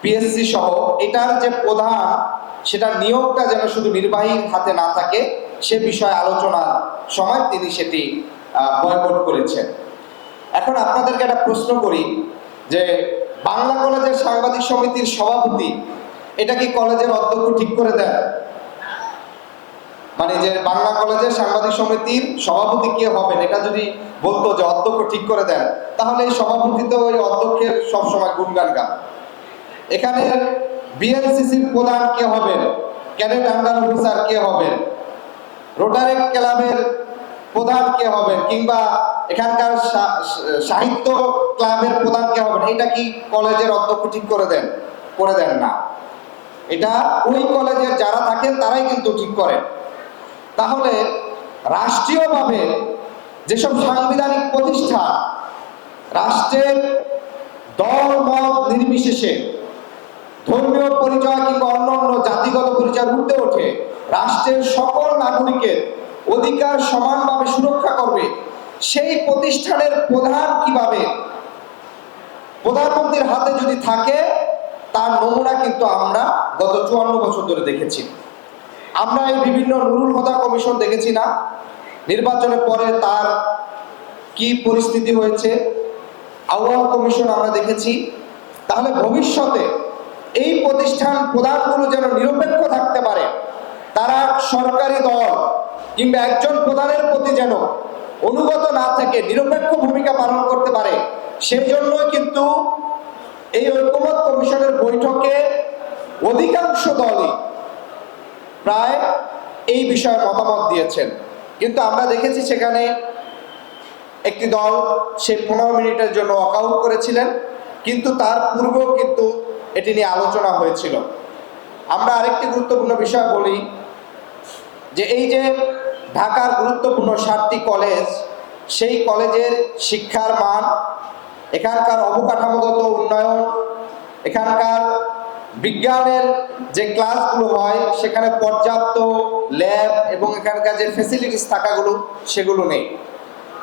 PSC সহ এটার যে প্রধান, সেটা নিয়োগটা যেন শুধু নির্বাহীর হাতে না থাকে, সে বিষয়ে আলোচনার সময় তিনি সেটি বয়কট করেছেন। এখন আপনাদেরকে একটা প্রশ্ন করি যে বাংলা কলেজের সাংবাদিক সমিতির সভাপতি এটা কি কলেজের অধ্যক্ষ ঠিক করে দেন? মানে যে বাংলা কলেজের সাংবাদিক সমিতির সভাপতি কে হবেন এটা যদি বলতো যে অধ্যক্ষ ঠিক করে দেন, তাহলে এই সভাপতি তো ওই অধ্যক্ষের সবসময় গুণগান গান। এখানে বিএনসিসির প্রধান কে হবেন, ক্যাডেট আন্ডার অফিসার কে হবেন, রোটারি ক্লাবের প্রধান কে হবেন, কিংবা এখানকার সাহিত্য ক্লাবের প্রধান কে হবেন, এটা কি কলেজের অধ্যক্ষ ঠিক করে দেন না। এটা ওই কলেজের যারা থাকেন তারাই কিন্তু ঠিক করেন। তাহলে রাষ্ট্রীয়ভাবে যেসব সাংবিধানিক প্রতিষ্ঠান রাষ্ট্রের দল মত নির্বিশেষে ধর্মীয় পরিচয় কিংবা অন্যান্য জাতিগত পরিচয়ের ঊর্ধ্বে ওঠে, রাষ্ট্রের সকল নাগরিকের অধিকার সমানভাবে সুরক্ষা করবে, সেই প্রতিষ্ঠানের প্রধান কিভাবে প্রধানমন্ত্রীর হাতে যদি থাকে, তার নমুনা কিন্তু আমরা গত 54 বছর ধরে দেখেছি। আমরা এই বিভিন্ন নুরুল হুদা কমিশন দেখেছি না, নির্বাচনের পরে তার কি পরিস্থিতি হয়েছে, আউয়াল কমিশন আমরা দেখেছি। তাহলে ভবিষ্যতে এই প্রতিষ্ঠান প্রধানগুলো যেন নিরপেক্ষ থাকতে পারে, তারা সরকারি দল কিংবা একজন প্রধানের প্রতি যেন অনুগত না থেকে নিরপেক্ষ ভূমিকা পালন করতে পারে, সেই জন্যই কিন্তু এই ঐকমত্য কমিশনের বৈঠকে অধিকাংশ দলই প্রায় এই বিষয়ে মতামত দিয়েছেন। কিন্তু আমরা দেখেছি সেখানে একটি দল সে 15 মিনিটের জন্য ওয়াকআউট করেছিলেন, কিন্তু তার পূর্বেও কিন্তু এটি নিয়ে আলোচনা হয়েছিল। আমরা আরেকটি গুরুত্বপূর্ণ বিষয় বলি যে এই যে ঢাকার গুরুত্বপূর্ণ 7টি কলেজ, সেই কলেজের শিক্ষার মান, এখানকার অবকাঠামোগত উন্নয়ন, এখানকার বিজ্ঞানের যে ক্লাসগুলো হয় সেখানে পর্যাপ্ত ল্যাব এবং এখানকার যে ফ্যাসিলিটিস থাকাগুলো সেগুলো নেই।